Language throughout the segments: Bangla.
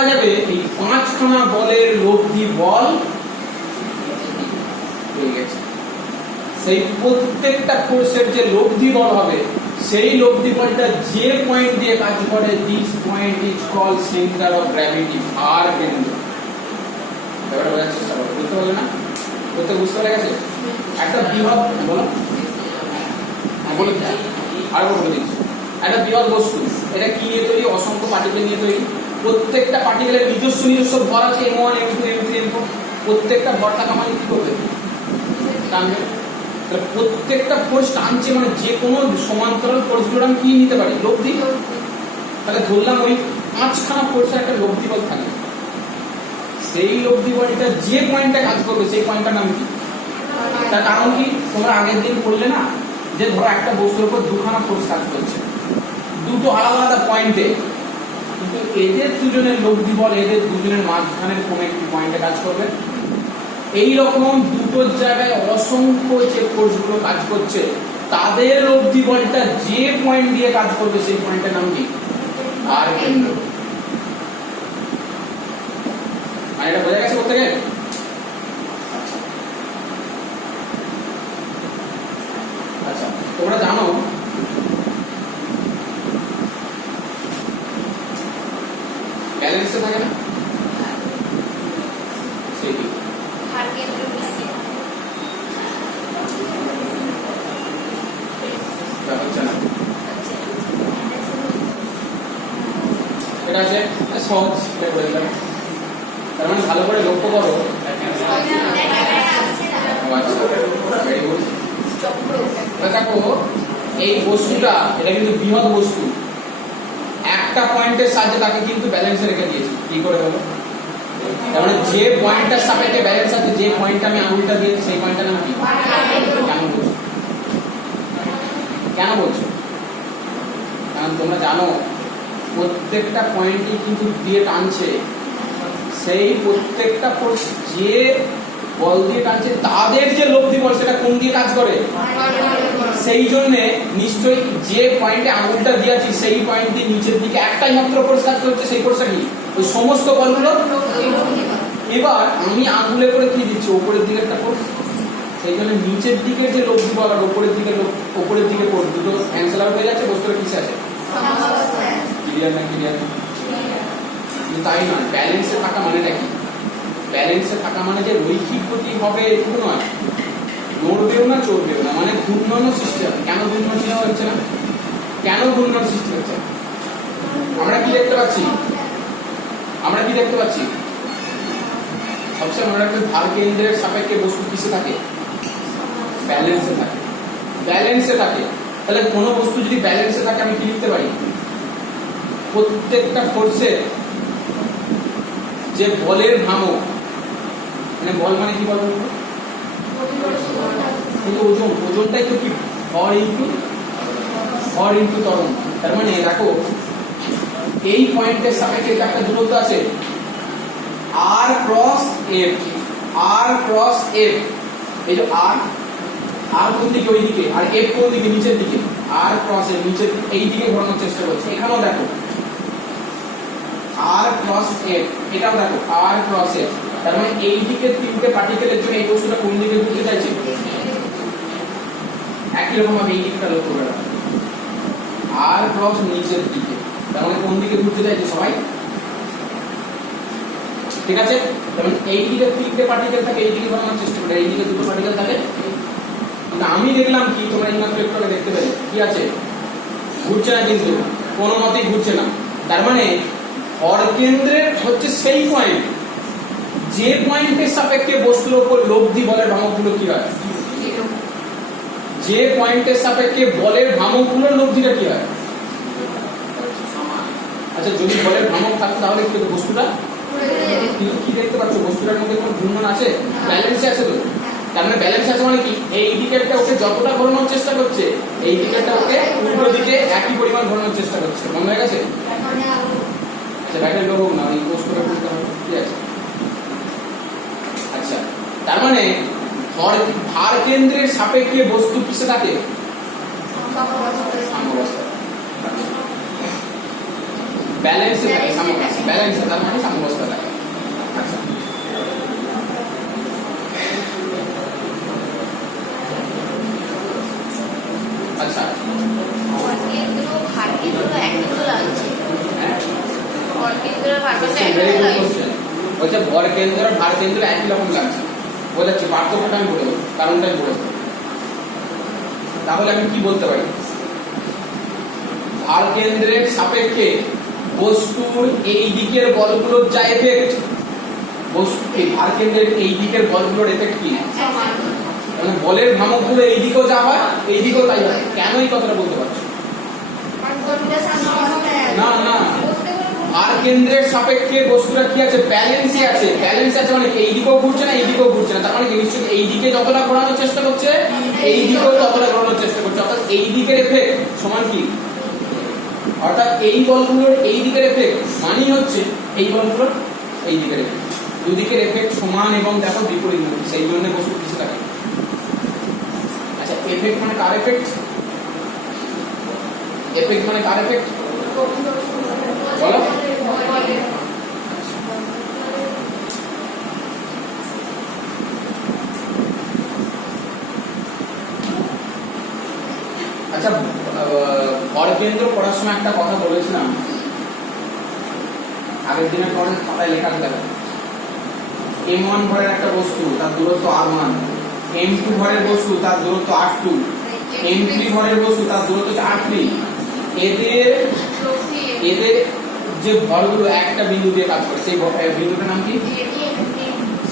দেখা যাবে এই 5খানা বলের লব্ধি বল হয়ে গেছে। সেই প্রত্যেকটা ফোর্সের যে লব্ধি বল হবে সেই লব্ধি বলটা যে পয়েন্ট দিয়ে কাজ করে, this point is called centre of gravity, আর কেন্দ্র। ব্যাপারটা বোঝার চেষ্টা করো, বুঝতে পারলে না? বুঝতে পেরে গেছে? একটা বৃহৎ, বলো বলে আর বলে দিচ্ছি, একটা বৃহৎ বস্তু, এটা কি নিয়ে তৈরি? অসংখ্য পার্টিকেল নিয়ে তৈরি। প্রত্যেকটা পার্টিকেলের নিজস্ব নিজস্ব ভর আছে, m1 m2 m3 m4। প্রত্যেকটা ভর থাকা মানে কি করবে? টানবে। তাহলে প্রত্যেকটা ফোর্স টানছে মানে যে কোনো সমান্তরাল ফোর্সগুলো আমি কি নিতে পারি? লব্ধি। তাহলে ধরলাম ওই 5খানা ফোর্সের একটা লব্ধি বল থাকে, সেই লব্ধি বলটা যে পয়েন্টে কাজ করবে সেই পয়েন্টটার নাম কি? তার কারণ কি? তোমরা আগের দিন বললে না যে ধরো একটা বস্তুর উপর 2খানা ফোর্স কাজ করছে, দুটো আলাদা আলাদা পয়েন্টে, কিন্তু এদের দুজনের লব্ধি বল এদের দুজনের মাঝখানের কোন একটি পয়েন্টে কাজ করবে। এই রকম দুটো জায়গায় অসংখ্য যে ফোর্সগুলো কাজ করছে তাদের লব্ধি বলটা যে পয়েন্ট দিয়ে কাজ করবে সেই পয়েন্টের নাম কি? আর কেন্দ্র। মানে এটা বোঝা গেছে বলতে গেলে? আচ্ছা, তোমরা জানো ব্যালেন্সে থাকে না? সেই কি? এটা আছে সহজ, তার মানে ভালো করে লক্ষ্য করো। দেখো এই বস্তুটা, এটা কিন্তু বৃহৎ বস্তু, একটা পয়েন্টের সাহায্যে তাকে কিন্তু ব্যালেন্সে রেখে দিয়েছি। কি করে হলো? তার মানে যে পয়েন্টটার সাপেক্ষে ব্যালেন্স আছে, যে পয়েন্টটা আমি আঙুলটা দিয়েছি সেই পয়েন্টটার নাম কি? কেন বলছো? কেন বলছো? কারণ তোমরা জানো প্রত্যেকটা পয়েন্টই কিন্তু দিয়ে টানছে, সেই প্রত্যেকটা ফোর্স যে বল দিয়ে টানছে তাদের যে লব্ধি বল সেটা কোন দিয়ে কাজ করে? সেই জন্য নিশ্চয়ই যে পয়েন্টে আঙুলটা দিয়েছি সেই পয়েন্ট দিয়ে নিচের দিকে একটাই মাত্র ফোর্স কাজ করছে, সেই ফোর্সটা কি? ওই সমস্ত বলগুলো। এবার আমি আঙুলে করে কি দিচ্ছি? উপরের দিকে একটা ফোর্স, সেই জন্য নিচের দিকে যে লব্ধি বল আর উপরের দিকে ফোর্স দুটো ক্যান্সেল আউট হয়ে যাচ্ছে, বস্তুটা কিসে আছে? ক্লিয়ার না? ক্লিয়ার? তাই নয়, ব্যালেন্সে থাকা মানেটা কি? ব্যালেন্সে থাকা মানে যে রৈখিক গতি হবে এটুকু নয়, নড়বেও না চড়বেও না, মানে ঘূর্ণনও সৃষ্টি হবে। কেন ঘূর্ণন সৃষ্টি হচ্ছে না? কেন ঘূর্ণন সৃষ্টি হচ্ছে? আমরা কি দেখতে পাচ্ছি? আমরা কি দেখতে পাচ্ছি? সবসময় মনে রাখবে ভার কেন্দ্রের সাপেক্ষে বস্তু কিসে থাকে? ব্যালেন্সে থাকে। ব্যালেন্সে থাকে। তাহলে কোনো বস্তু যদি ব্যালেন্সে থাকে আমি কি লিখতে পারি? প্রত্যেকটা ফোর্সের যে বলের ভ্রামক, মানে বল মানে কি বলবো? কিন্তু ওজনটাই তো কি? ভর ইনটু ত্বরণ। তার মানে দেখো এই পয়েন্টের সাপেক্ষে একটা দূরত্ব আছে r cross f, r cross f। এই যে r কোন দিকে? ওই দিকে। আর f কোন দিকে? নিচের দিকে। r ক্রস f নিচের এই দিকে ঘোরানোর চেষ্টা করছে। এখানেও দেখো r ক্রস f, এটাও দেখো r ক্রস f। তার মানে এই দিকে তিনটে পার্টিকেলের জন্য এই বস্তুটা কোন দিকে ঘুরতে চাইছে? একই রকম ভাবে এই দিকটা লক্ষ্য করে রাখো, r ক্রস নিচের দিকে। তার মানে কোন দিকে ঘুরতে চাইছে সবাই? ঠিক আছে? তার মানে এই দিকে তিনটে পার্টিকেল থাকে, এই দিকে ঘোরানোর চেষ্টা করে, এই দিকে দুটো পার্টিকেল থাকে। কিন্তু আমি দেখলাম কি, তোমরা এই মাত্র একটু দেখতে পেলে কি আছে? ঘুরছে না, কিন্তু কোনো মতেই ঘুরছে না। তার মানে ভর কেন্দ্রের হচ্ছে সেই পয়েন্ট যে পয়েন্টের সাপেক্ষে বস্তুর উপর লব্ধি বলের ভ্রামকগুলো কি হয়? যে পয়েন্টের সাপেক্ষে বলের ভ্রামকগুলোর লব্ধিটা কি হয়? আচ্ছা, যদি বলের ভ্রামক থাকতো তাহলে কি হতো? বস্তুটা কি দেখতে পাচ্ছ? বস্তুটার মধ্যে কোনো ঘূর্ণন আছে? ব্যালেন্সে আছে তো। তার মানে ব্যালেন্সে আছে মানে কি? এই দিকেরটা ওকে যতটা ঘোরানোর চেষ্টা করছে, এই দিকেরটা ওকে উল্টো দিকে একই পরিমাণ ঘোরানোর চেষ্টা করছে। মনে হয়ে গেছে? আচ্ছা, ব্যাটারি লোক হোক না, এই বস্তুটা করতে হবে। ঠিক আছে? আচ্ছা, তার মানে ভার কেন্দ্রের সাপেক্ষে বস্তু কিসে থাকে? সাম্যাবস্থায়। ব্যালেন্সে থাকে, ব্যালেন্সে, তার মানে সাম্যাবস্থা থাকে। আচ্ছা আচ্ছা বলছে ভর কেন্দ্র আর ভার কেন্দ্র একই রকম লাগছে, বোঝাচ্ছি পার্থক্যটা আমি বলে দেবো, কারণটা আমি বলে দেবো। তাহলে আমি কি বলতে পারি, ভার কেন্দ্রের সাপেক্ষে বস্তুর এই দিকের বলগুলোর যা এফেক্ট, বস্তুকে ভার কেন্দ্রের এই দিকের বলগুলোর এফেক্ট কি, মানে বলের ভ্রামকগুলো এই দিকেও যা হয় এই দিকেও তাই হয়। কেন এই কথাটা বলতে পারছো? না না, ভার কেন্দ্রের সাপেক্ষে বস্তুটা কি আছে, ব্যালেন্সে আছে। ব্যালেন্স আছে মানে এই দিকেও ঘুরছে না এই দিকেও ঘুরছে না, তার মানে কি নিশ্চয়ই এই দিকে যতটা ঘোরানোর চেষ্টা করছে এই দিকেও ততটা ঘোরানোর চেষ্টা করছে, অর্থাৎ এই দিকের এফেক্ট সমান কি, অর্থাৎ এই বলগুলোর এই দিকের এফেক্ট মানেই হচ্ছে এই বলগুলোর এই দিকের এফেক্ট, দুদিকের এফেক্ট সমান এবং দেখো বিপরীতমুখী, সেই জন্য বস্তু পিছু থাকে। আচ্ছা এফেক্ট মানে কার এফেক্ট, এফেক্ট মানে কার এফেক্ট বলো? আচ্ছা ভর কেন্দ্র পড়ার সময় একটা কথা বলেছিলাম, আগের দিনের পরে খাতায় লেখা থাকে, m1 ভরের একটা বস্তু তার দূরত্ব r1, m2 ভরের বস্তু তার দূরত্ব r2, m3 ভরের বস্তু তার দূরত্ব r3। এদের যে ভরগুলো একটা বিন্দু দিয়ে কাজ করে সেই বিন্দুটার নাম কি,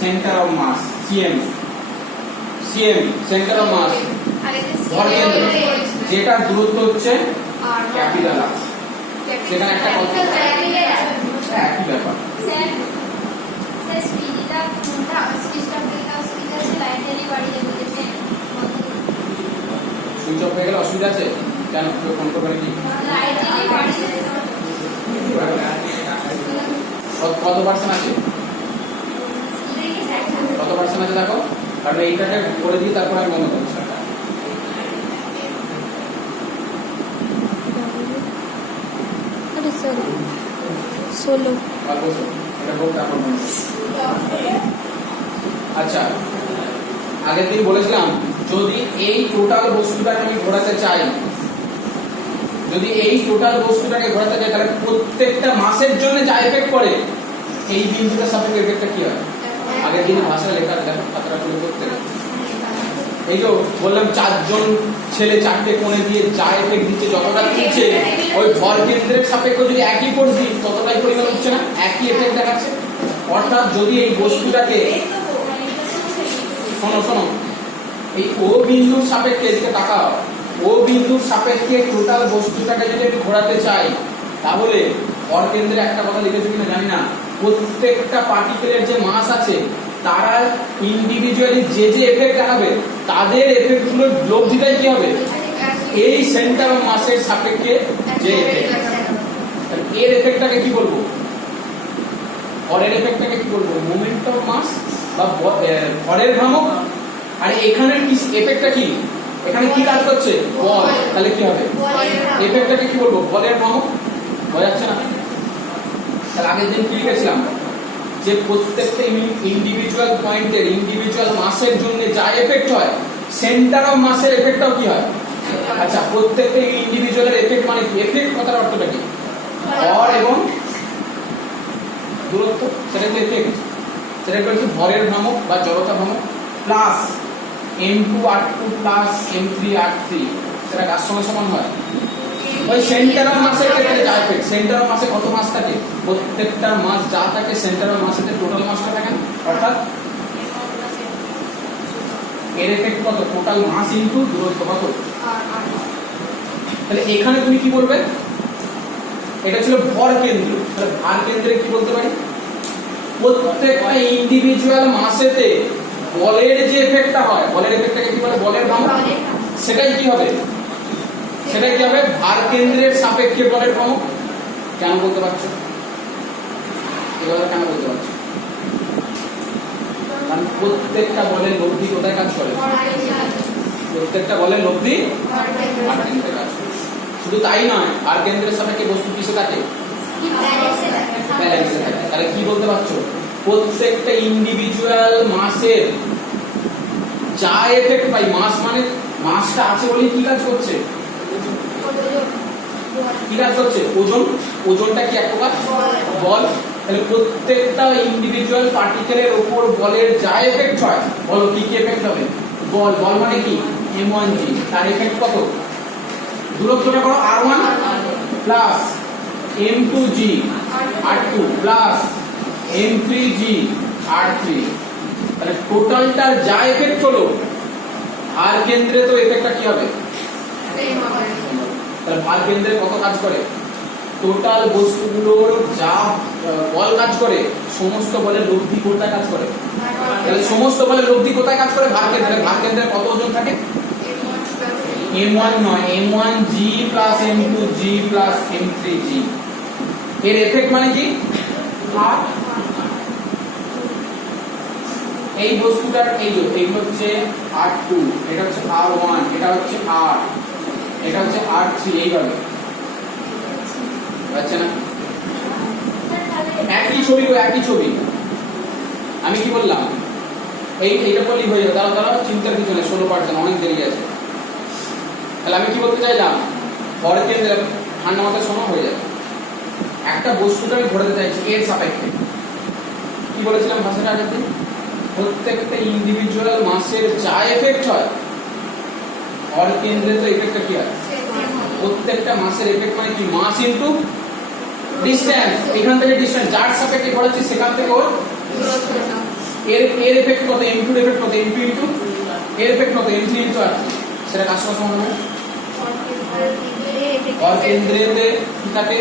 centre of mass, CM. CM centre of mass, ভর কেন্দ্র যেটার দূরত্ব হচ্ছে ক্যাপিটাল আর, সেখানে একটা একই ব্যাপার। সুইচ অফ হয়ে গেলে অসুবিধা আছে কেন, ফোন করবেন কি, কত পার্সেন্ট আছে, কত পার্সেন্ট আছে দেখো, কারণ এইটাকে করে দিই তারপর আমি বন্ধ করছি। আচ্ছা আগের দিন বলেছিলাম যদি এই টোটাল বস্তুটাকে আমি ঘোরাতে চাই, যদি এই টোটাল বস্তুটাকে ঘোরাতে চাই তাহলে প্রত্যেকটা মাসের জন্য যা এফেক্ট করে এই বিন্দুটার সাপেক্ষে এফেক্টটা কি হয়, আগের দিনে ভাষায় লেখা দেখো খাতাটা শুরু করতে। এই যে বললাম চারজন ছেলে চারটে কোণে দিয়ে যা এফেক্ট দিচ্ছে যতটা দিচ্ছে ওই ভর কেন্দ্রের সাপেক্ষে যদি একই ফোর্স দিই ততটাই পরিমাণ হচ্ছে না, একই এফেক্ট দেখাচ্ছে। অর্থাৎ যদি এই বস্তুটাকে শোনো শোনো এই ও বিন্দুর সাপেক্ষে এদিকে তাকাও, ও বিন্দুর সাপেক্ষে টোটাল বস্তুটাকে যদি আমি ঘোরাতে চাই তাহলে ভর কেন্দ্রে একটা কথা লিখেছি কিনা জানি না, প্রত্যেকটা পার্টিকেলের যে মাস আছে তারা ইন্ডিভিজুয়ালি যে যে এফেক্ট দেখাবে তাদের এফেক্ট গুলোর লব্ধিটাই কি হবে, এই সেন্টার অফ মাসের সাপেক্ষে যে এফেক্ট, এর এফেক্টটাকে কি বলবো, ভরের এফেক্টটাকে কি বলবো, মোমেন্ট অফ মাস বা ভরের ভ্রামক। আর এখানের কি এফেক্টটা কি, এখানে কি কাজ করছে, বল, তাহলে কি হবে এফেক্টটাকে কি বলবো, বলের ভ্রামক। বোঝা যাচ্ছে না? তাহলে আগের দিন কি লিখেছিলাম যে প্রত্যেকটা ইন্ডিভিজুয়াল পয়েন্টের ইন্ডিভিজুয়াল মাসের জন্য যা এফেক্ট হয় সেন্টার অফ মাসের এফেক্টটাও কি হয়। আচ্ছা প্রত্যেকটা ইন্ডিভিজুয়ালের এফেক্ট মানে কি, এফেক্ট কথার অর্থটা কি, ভর এবং দূরত্ব, সেটা কি এফেক্ট, সেটা কি ভরের ভ্রামক বা জড়তা ভ্রামক plus m2 r2 plus m3 r3, সেটা কার সঙ্গে সমান হয়, ওই সেন্টার অফ মাসের ক্ষেত্রে যা এফেক্ট, সেন্টার অফ মাসে কত মাস থাকে, প্রত্যেকটা মাস যা থাকে সেন্টার অফ মাসেতে টোটাল মাসটা থাকে না, অর্থাৎ এর এফেক্ট কত, টোটাল মাস ইনটু দূরত্ব কত। তাহলে এখানে তুমি কি বলবে, এটা ছিল ভর কেন্দ্র, তাহলে ভার কেন্দ্রে কি বলতে পারি, প্রত্যেকটা ইন্ডিভিজুয়াল মাসেতে বলের যে এফেক্টটা হয়, বলের এফেক্টটাকে কি বলে, বলের ভ্রামক, সেটাই কি হবে, সেটাই কি হবে ভার কেন্দ্রের সাপেক্ষে বলের ভ্রামক। কেন বলতে পারছো, এবার কেন বলতে পারছো, কারণ প্রত্যেকটা বলের লব্ধি কোথায় কাজ করে, প্রত্যেকটা বলের লব্ধি ভার কেন্দ্রে কাজ করে। শুধু তাই নয়, ভার কেন্দ্রের সাপেক্ষে বস্তু কিসে থাকে, ব্যালেন্সে থাকে। তাহলে কি বলতে পারছো, প্রত্যেকটা ইন্ডিভিজুয়াল মাসের যা এফেক্ট পাই, মাস মানে মাসটা আছে বলে কি কাজ করছে, কি কাজ করছে, ওজন। ওজনটা কি এক প্রকার বল। তাহলে প্রত্যেকটা ইন্ডিভিজুয়াল পার্টিকেলের উপর বলের যা এফেক্ট হয়, বলো কি কি এফেক্ট হবে, বল। বল মানে কি m1g, তার এফেক্ট কত, দূরত্বটা করো r1 plus m2g r2 plus m3g r3। তাহলে টোটালটার যা এফেক্ট হলো আর কেন্দ্রে, তো এফেক্টটা কি হবে, তাহলে ভার কেন্দ্রে কত কাজ করে, টোটাল বস্তুগুলোর যা বল কাজ করে, সমস্ত বলের লব্ধি কোথায় কাজ করে, তাহলে সমস্ত বলের লব্ধি কোথায় কাজ করে, ভার কেন্দ্রে। ভার কেন্দ্রে কত ওজন থাকে, m1 নয়, m1g plus m2g plus m3g। এর এফেক্ট মানে কি, আর এই বস্তুটার এই যে এইগুলো হচ্ছে r2, এটা হচ্ছে r1, এটা হচ্ছে r, এটা হচ্ছে r3, এইভাবে আচ্ছা না, একই ছবি গো, একই ছবি। আমি কি বললাম, এইটা বললেই হয়ে যাবে। তারা চিন্তার কিছু নেই, 16% অনেক দেরি আছে। তাহলে আমি কি বলতে চাইলাম, ভর কেন্দ্রে ঠান্ডা মাথায় শোনা হয়ে যাবে। একটা বস্তুটা আমি ঘোরাতে চাইছি এর সাপেক্ষে, কি বলেছিলাম ভাষাটা আগের দিন, প্রত্যেকটা ইন্ডিভিজুয়াল মাসের যা এফেক্ট হয়, ভর কেন্দ্রে তো এফেক্টটা কি হয়, প্রত্যেকটা মাসের এফেক্ট মানে কি, মাস ইনটু ডিসটেন্স। এখান থেকে ডিসটেন্স যার সাপেক্ষে ঘোরাচ্ছি সেখান থেকে ওর এর এফেক্ট কত, m2 এর এফেক্ট কত, m2 ইনটু এর এফেক্ট কত, m3 ইনটু r, সেটা কাজ করা সমান হবে। ভর কেন্দ্রেতে কি থাকে,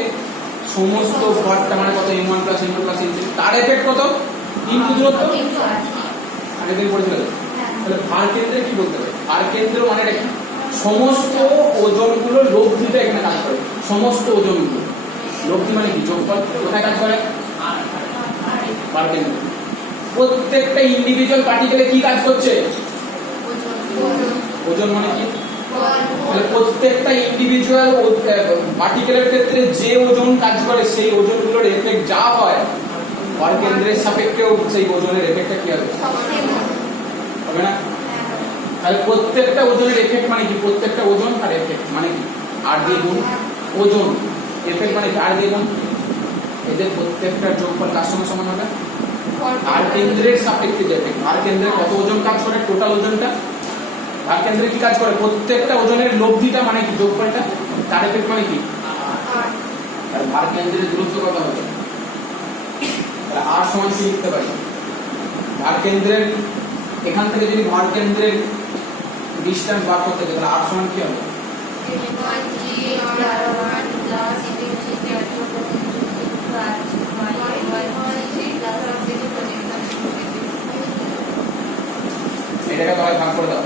সমস্ত ভরটা মানে কত, m1 plus m2 plus m3, তার এফেক্ট কত ইনটু দূরত্ব, আগে দিন পড়েছিল। তাহলে ভার কেন্দ্রে কি বলতে হবে, ভার কেন্দ্র মানে কি, সমস্ত ওজনগুলো লব্ধিটা এখানে কাজ করে, সমস্ত ওজনগুলো লব্ধি মানে কি, যোগফল কোথায় কাজ করে, ভার কেন্দ্রে। প্রত্যেকটা ইন্ডিভিজুয়াল পার্টিকেলে কি কাজ করছে, ওজন মানে কি, তাহলে প্রত্যেকটা ইন্ডিভিজুয়াল পার্টিকেলের ক্ষেত্রে যে ওজন কাজ করে, সেই ওজনগুলোর এফেক্ট যা হয়, ভর কেন্দ্রের সাপেক্ষেও সেই ওজনের এফেক্টটা কি হবে, হবে না। তাহলে প্রত্যেকটা ওজনের এফেক্ট মানে কি, প্রত্যেকটা ওজন আর এফেক্ট মানে কি, আর দিয়ে গুণ, ওজন এফেক্ট মানে কি আর দিয়ে গুণ, এদের প্রত্যেকটা যোগফল কার সঙ্গে সমান হবে, আর কেন্দ্রের সাপেক্ষে যে এফেক্ট, আর কেন্দ্রে কত ওজন কাজ করে, টোটাল ওজনটা। আর কেন্দ্রে কি কাজ করে, প্রত্যেকটা ওজনের লব্ধিটা মানে কি, যোগফলটা, তার এফেক্ট মানে কি, আর ভার কেন্দ্রের দূরত্ব কত হবে, তাহলে আর সমান কি লিখতে পারি, ভার কেন্দ্রের এখান থেকে যদি ভার কেন্দ্রের ডিসটেন্স বার করতে চাই, তাহলে আর সমান কি হবে, এটাকে তাহলে ভাগ করে দাও।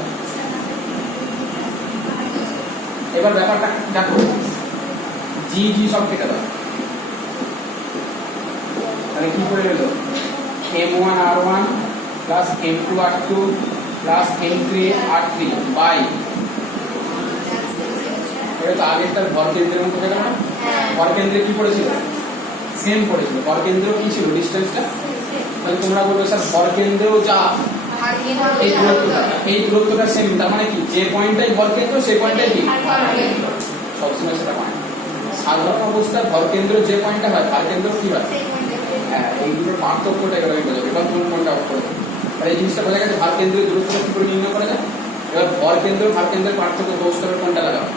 এবার ব্যাপারটা দেখো, জি জি সব কেটে দাও, তাহলে কি করে গেল, m1 r1 plus m2 r2 plus m3 r3 by, এটা তো আগেরটার ভর কেন্দ্রের মতো হয়ে গেল না, ভর কেন্দ্রে কি পড়েছিল, সেম পড়েছিল, ভর কেন্দ্র কি ছিল, ডিসটেন্সটা। তাহলে তোমরা বলবে স্যার ভর কেন্দ্রেও যা এই দূরত্বটা সেম, তার মানে কি, যে পয়েন্টটাই ভর কেন্দ্র সেই পয়েন্টটাই কি, সবসময় সেটা পয়েন্ট। সাধারণ অবস্থায় ভর কেন্দ্র যে পয়েন্টটা হয়, ভার কেন্দ্র কি হয়, হ্যাঁ, এই দুটোর পার্থক্যটা এবার বোঝা যাবে। এবার কোন কোনটা অফ করে দেবে, আর এই জিনিসটা বোঝা গেছে, ভার কেন্দ্রের দূরত্বটা কি করে নির্ণয় করা যায়। এবার ভর কেন্দ্র ভার কেন্দ্রের পার্থক্য কৌশলের কোনটা লাগাও,